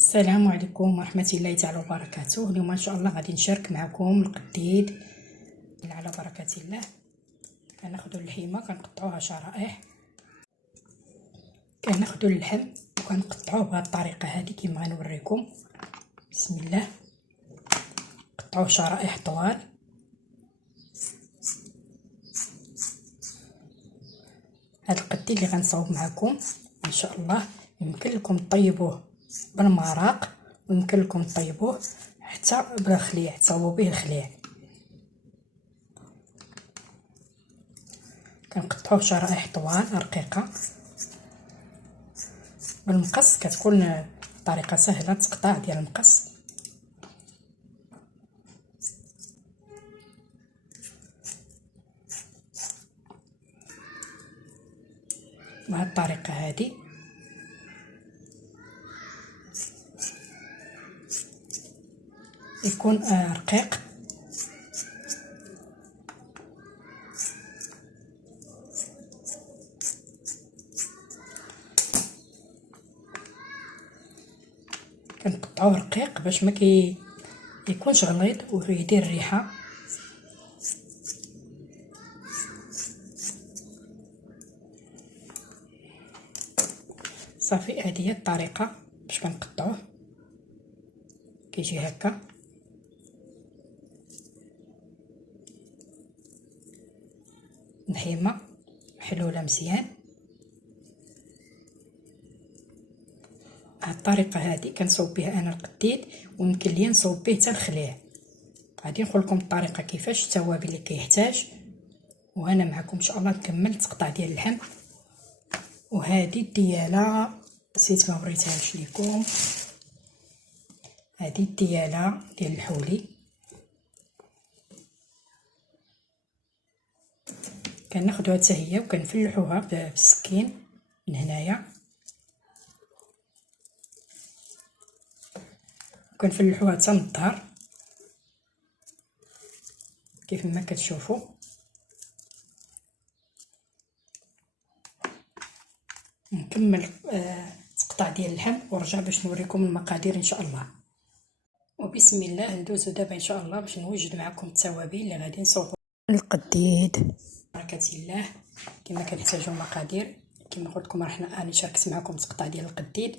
السلام عليكم ورحمة الله تعالى وبركاته. اليوم ان شاء الله غادي نشارك معكم القديد على بركة الله. كناخذوا اللحيمه كنقطعوها شرائح، كناخذوا اللحم وكنقطعوه بهذه الطريقه هذه كما غنوريكم. بسم الله. قطعوه شرائح طوال. هذا القديد اللي غنصاوب معكم ان شاء الله يمكن لكم طيبوه بالمرق ويمكن لكم طيبوه حتى بالخليع، تصاوبوا به الخليع. كنقطعوه شرائح طوال رقيقه بالمقص، كتكون طريقه سهله تقطع ديال المقص. بهذه الطريقه هذه يكون رقيق. كنقطعوه رقيق باش ما يكونش غليظ ويدير الريحه. صافي، هذه هي الطريقه باش كنقطعوه. كيجي هكا. اللحيمه محلوله مزيان. هاد الطريقه هذه كنصوب بها انا القديد، ويمكن ليا نصوب به حتى الخليع. غادي نقول لكم الطريقه كيفاش، التوابل اللي كيحتاج، وانا معكم ان شاء الله نكمل التقطاع ديال اللحم. وهذه الدياله نسيت ما وريتهاش لكم، هذه الدياله ديال الحولي. كناخذوها حتى هي وكنفلحوها بالسكين من هنايا، وكنفلحوها حتى من الظهر كيف ما كتشوفوا. نكمل التقطاع ديال اللحم ونرجع باش نوريكم المقادير ان شاء الله. وبسم الله ندوزو دابا ان شاء الله باش نوجد معكم التوابل اللي غادي نصوبوا القديد بركه الله. كما كنحتاجوا المقادير كما قلت لكم، راني شاركت معكم التقطاع ديال القديد.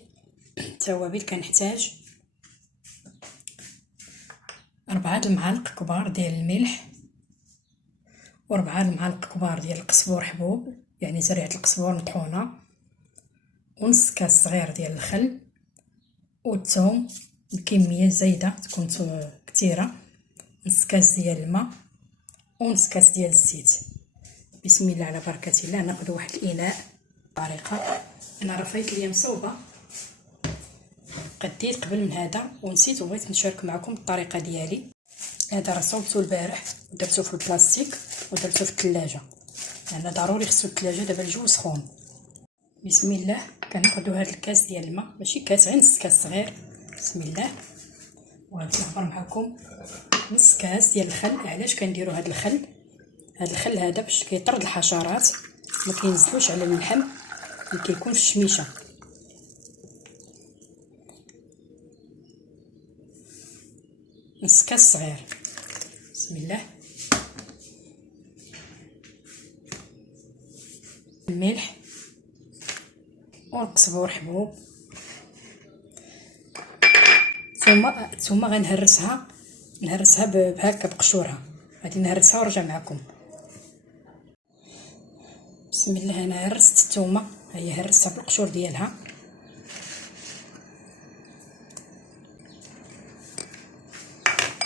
التوابل كنحتاج 4 المعالق كبار ديال الملح، و4 المعالق كبار ديال القزبور حبوب، يعني زريعه القزبور مطحونه، ونص كاس صغير ديال الخل، والثوم بكميه زايده تكون كثيره، نص كاس ديال الماء، ونص كاس ديال الزيت. بسم الله على بركه الله. ناخذ واحد الاناء. طريقه انا رفيت ليا مصوبه قديت قبل من هذا ونسيت وبغيت نشارك معكم الطريقه ديالي. هذا راه صوبته البارح ودرته في البلاستيك ودرته في الثلاجه، لان ضروري خصو الثلاجه دابا الجو سخون. بسم الله. كناخذوا هذا الكاس ديال الماء، ماشي كاس، غير نص كاس صغير. بسم الله. وغادي نخبر معكم نص كاس ديال الخل. علاش كنديروا هذا الخل؟ هذا الخل هذا باش كيطرد الحشرات، ما كينزلوش على اللحم اللي كيكون في الشميشه. نص كاس صغير. بسم الله. الملح والقزبور حبوب، ثم غنهرسها بهكا بقشورها. غادي نهرسها ونرجع معكم. بسم الله. انا هرست الثومه، هي هرستها بالقشور ديالها.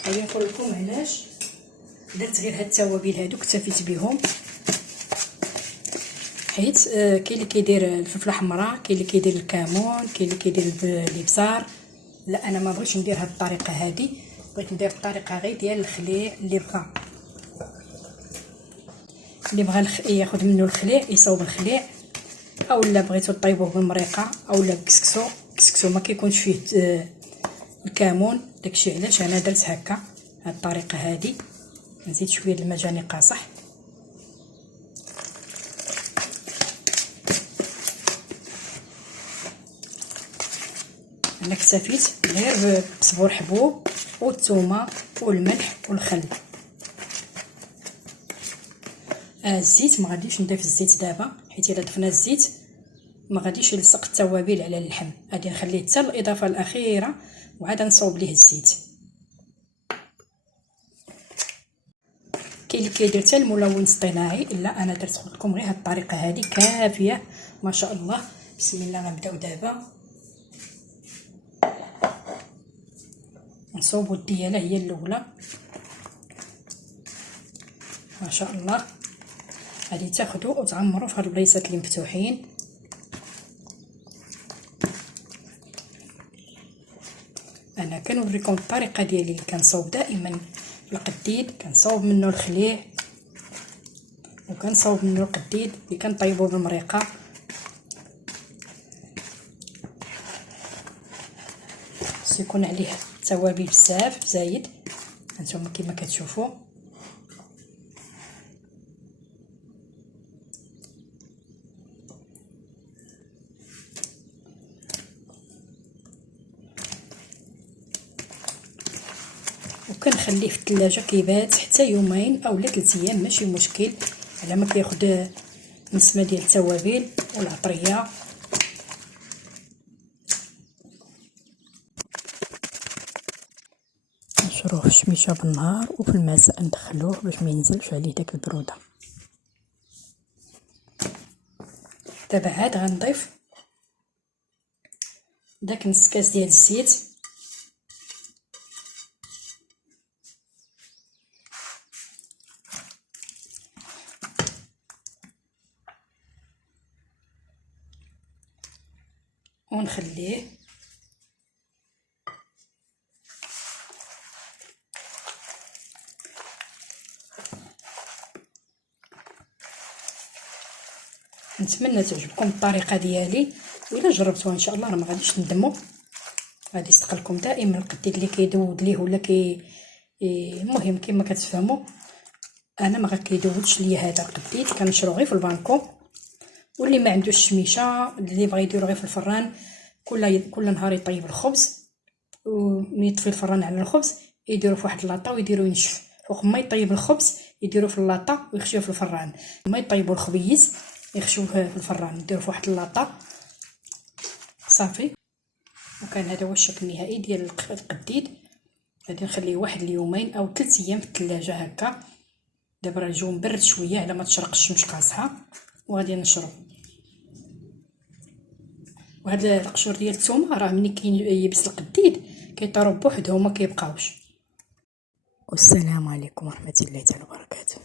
غادي نقول لكم علاش درت غير هاد التوابل هادو، اكتفيت بهم، حيت كاين اللي كيدير الفلفله حمراء، كاين اللي كيدير الكمون، كاين اللي كيدير الابزار. لا، انا ما بغيتش ندير هاد الطريقه هادي، بغيت ندير الطريقه غير ديال الخليع. اللي بغى ياخذ منه الخليع يصوب الخليع، اولا بغيتو طيبوه بالمريقه اولا بالكسكسو ما كيكونش فيه الكمون. داكشي علاش انا درت هكا هاد الطريقه هادي. نزيد شويه الماء جاني قاصح. انا اكتفيت غير بصبور حبوب والثومه والملح والخل. الزيت ما غاديش نضيف الزيت دابا، حيت الا ضفنا الزيت ما غاديش يلصق التوابل على اللحم، غادي نخليه حتى الاضافه الاخيره وعاد نصوب ليه الزيت. كاين اللي كيدير حتى الملون اصطناعي، لا انا درت لكم غير هاد الطريقه هذه كافيه ما شاء الله. بسم الله غنبداو دابا نصوبوا الدياله هي الاولى ما شاء الله. غادي تاخذوا وتعمروا في هاد البلايصات اللي مفتوحين. انا كنوريكم الطريقه ديالي اللي كنصوب دائما في القديد، كنصوب منه الخليع وكنصوب منه القديد اللي كنطيبوه بالمريقه. يكون عليه توابل بزاف زايد هانتوما كما كتشوفوا. وكنخليه في الثلاجه كيبات حتى يومين او 3 ايام ماشي مشكل، على ما كياخذ نسمه ديال التوابل والعطريه. نشروه في الشميشه بالنهار وفي المساء ندخلوه باش ما ينزلش عليه داك البروده. دابا عاد غنضيف داك نص كاس ديال الزيت ونخليه نتمنى تعجبكم الطريقه ديالي، وإلا جربتوها ان شاء الله راه ما غاديش تندموا. غادي يستقلكم دائما القديد اللي كيدود ليه ولا المهم كما كتفهموا. انا ما كيدودش ليا هذا القديد، كنشرو غير في البانكو. واللي ما عندوش الشميشه اللي بغى يديرو غير في الفران، كل نهار يطيب الخبز ويطفي الفران على الخبز يديرو في واحد اللاطه ويديرو ينشف. فوق ما يطيب الخبز يديرو في اللاطه ويخشيوه في الفران. ما يطيبوا الخبيز يخشوه في الفران يديرو في واحد اللاطه صافي. وكان هذا هو الشكل النهائي ديال القديد. غادي نخليه 1 يومين او 3 ايام في الثلاجه هكا. دابا راه الجو مبرد شويه على ما تشرق الشمس قاصحه وغادي نشرو. وهذا القشور ديال الثومه راه ملي كيبس القديد كيطيروا بوحدهم ما كيبقاوش. والسلام عليكم ورحمه الله تعالى وبركاته.